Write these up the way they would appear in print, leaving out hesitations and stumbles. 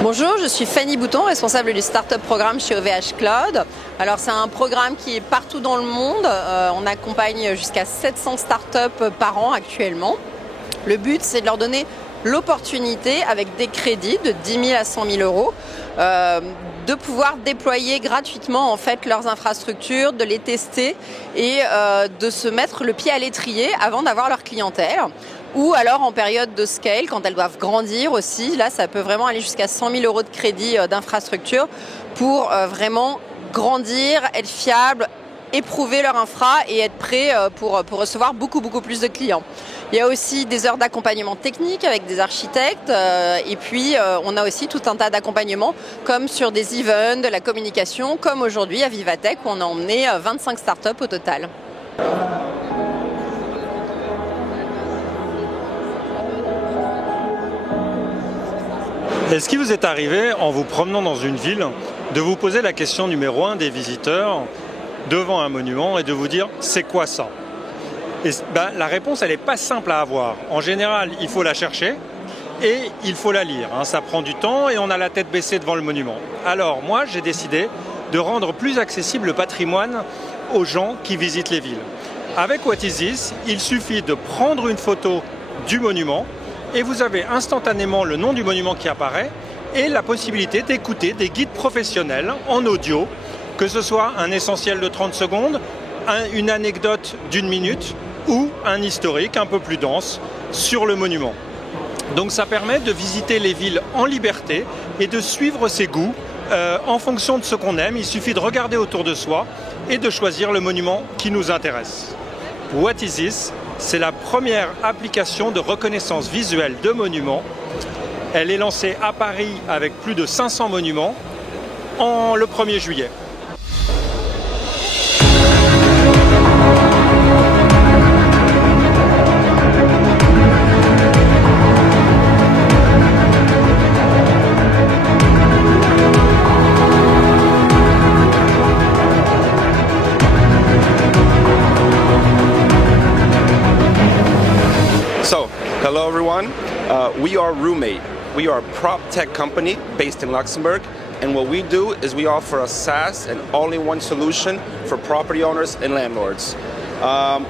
Bonjour, je suis Fanny Bouton, responsable du Startup Programme chez OVH Cloud. Alors c'est un programme qui est partout dans le monde. On accompagne jusqu'à 700 startups par an actuellement. Le but, c'est de leur donner l'opportunité, avec des crédits de 10 000 à 100 000 euros, de pouvoir déployer gratuitement en fait leurs infrastructures, de les tester et de se mettre le pied à l'étrier avant d'avoir leur clientèle. Ou alors en période de scale, quand elles doivent grandir aussi, là ça peut vraiment aller jusqu'à 100 000 euros de crédit d'infrastructure pour vraiment grandir, être fiable, éprouver leur infra et être prêt pour recevoir beaucoup plus de clients. Il y a aussi des heures d'accompagnement technique avec des architectes et puis on a aussi tout un tas d'accompagnements comme sur des events, de la communication, comme aujourd'hui à Vivatech où on a emmené 25 startups au total. Est-ce qu'il vous est arrivé, en vous promenant dans une ville, de vous poser la question numéro 1 des visiteurs devant un monument et de vous dire « c'est quoi ça ?» Et la réponse, elle n'est pas simple à avoir. En général, il faut la chercher et il faut la lire. Ça prend du temps et on a la tête baissée devant le monument. Alors moi, j'ai décidé de rendre plus accessible le patrimoine aux gens qui visitent les villes. Avec What Is This, il suffit de prendre une photo du monument et vous avez instantanément le nom du monument qui apparaît et la possibilité d'écouter des guides professionnels en audio, que ce soit un essentiel de 30 secondes, une anecdote d'1 minute ou un historique un peu plus dense sur le monument. Donc ça permet de visiter les villes en liberté et de suivre ses goûts en fonction de ce qu'on aime. Il suffit de regarder autour de soi et de choisir le monument qui nous intéresse. What Is This ? C'est la première application de reconnaissance visuelle de monuments. Elle est lancée à Paris avec plus de 500 monuments le 1er juillet. Hello everyone, we are Roommate. We are a prop tech company based in Luxembourg, and what we do is we offer a SaaS and all-in-one solution for property owners and landlords.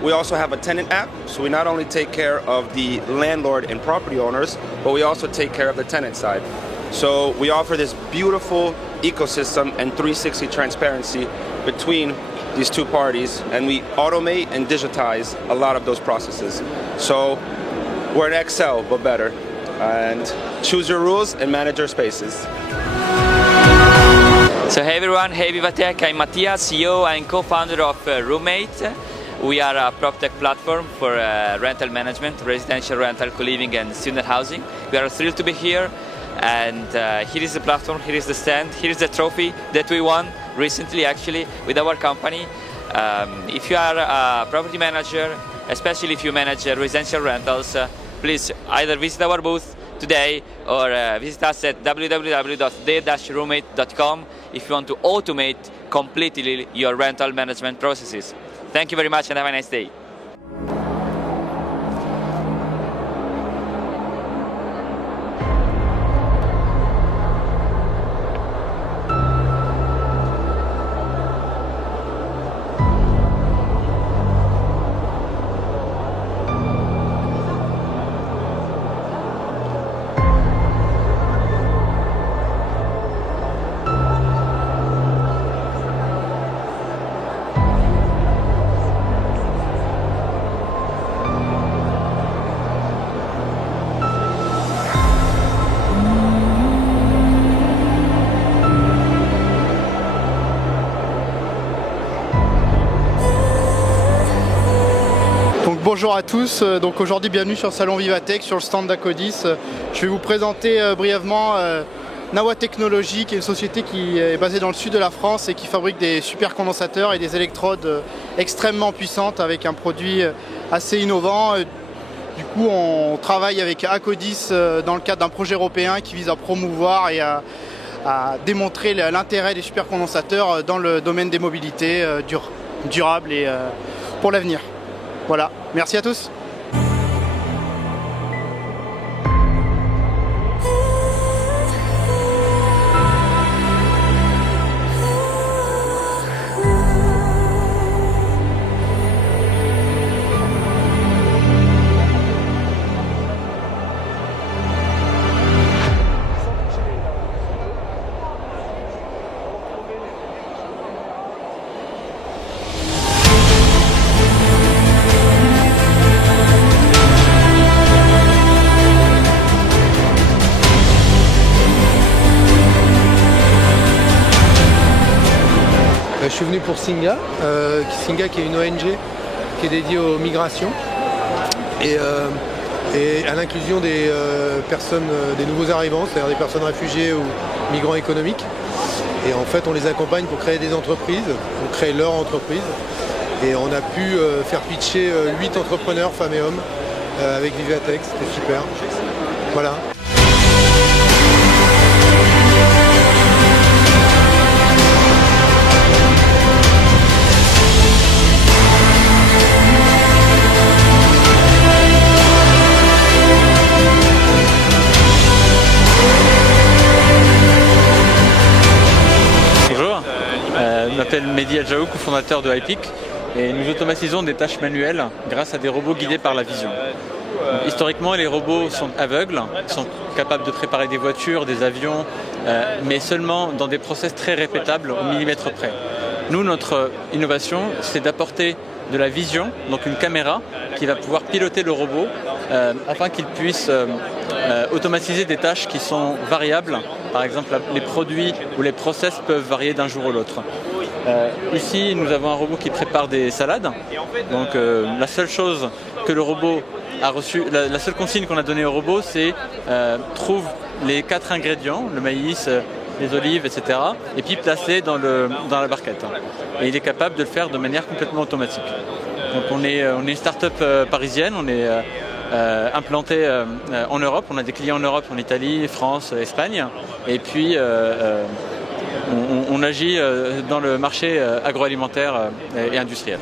We also have a tenant app, so we not only take care of the landlord and property owners, but we also take care of the tenant side. So we offer this beautiful ecosystem and 360 transparency between these two parties, and we automate and digitize a lot of those processes. So we're an Excel, but better. And choose your rules and manage your spaces. So hey everyone, hey Vivatech, I'm Mattia, CEO and co-founder of Roommate. We are a PropTech platform for rental management, residential rental, co-living and student housing. We are thrilled to be here, and here is the platform, here is the stand, here is the trophy that we won recently actually with our company. If you are a property manager, especially if you manage residential rentals, please either visit our booth today or visit us at www.the-roommate.com if you want to automate completely your rental management processes. Thank you very much and have a nice day. Bonjour à tous, donc aujourd'hui bienvenue sur le salon Vivatech, sur le stand d'Acodis. Je vais vous présenter brièvement Nawa Technologies, qui est une société qui est basée dans le sud de la France et qui fabrique des supercondensateurs et des électrodes extrêmement puissantes avec un produit assez innovant. Du coup, on travaille avec Acodis dans le cadre d'un projet européen qui vise à promouvoir et à démontrer l'intérêt des supercondensateurs dans le domaine des mobilités durables et pour l'avenir. Voilà, merci à tous. suis venu pour Singa, Singa qui est une ONG qui est dédiée aux migrations et à l'inclusion des personnes, des nouveaux arrivants, c'est-à-dire des personnes réfugiées ou migrants économiques. Et en fait, on les accompagne pour créer des entreprises, pour créer leur entreprise. Et on a pu faire pitcher 8 entrepreneurs, femmes et hommes, avec Vivatech, c'était super. Voilà. Je m'appelle Mehdi Adjaou, cofondateur de iPic, et nous automatisons des tâches manuelles grâce à des robots guidés par la vision. Historiquement, les robots sont aveugles, sont capables de préparer des voitures, des avions, mais seulement dans des process très répétables au millimètre près. Nous, notre innovation, c'est d'apporter de la vision, donc une caméra qui va pouvoir piloter le robot afin qu'il puisse automatiser des tâches qui sont variables. Par exemple, les produits ou les process peuvent varier d'un jour à l'autre. Ici, nous avons un robot qui prépare des salades. Donc, la seule chose que le robot a reçu, la seule consigne qu'on a donnée au robot, c'est trouve les 4 ingrédients, le maïs, les olives, etc. et puis placer dans la barquette. Et il est capable de le faire de manière complètement automatique. Donc on est une start-up parisienne, on est implanté en Europe, on a des clients en Europe, en Italie, France, Espagne, et puis on agit dans le marché agroalimentaire et industriel.